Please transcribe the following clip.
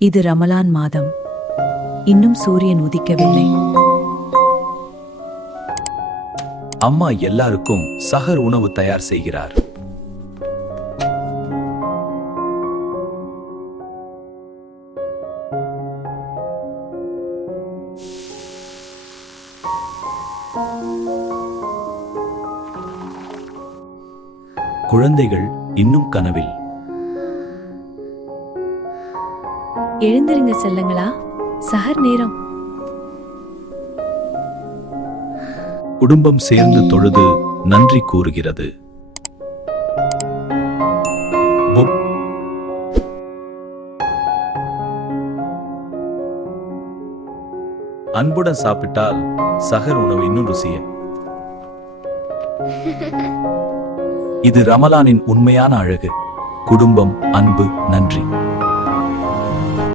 இது ரமலான் மாதம். இன்னும் சூரியன் உதிக்கவில்லை. அம்மா எல்லாருக்கும் சஹர் உணவு தயார் செய்கிறார். குழந்தைகள் இன்னும் கனவில். எழுந்திருங்க செல்லங்களா, சஹர் நேரம். குடும்பம் சேர்ந்து தொழுது நன்றி கூறுகிறது. அன்புடன் சாப்பிட்டால் சஹர் உணவு இன்னும் ருசிய. இது ரமலானின் உண்மையான அழகு. குடும்பம், அன்பு, நன்றி.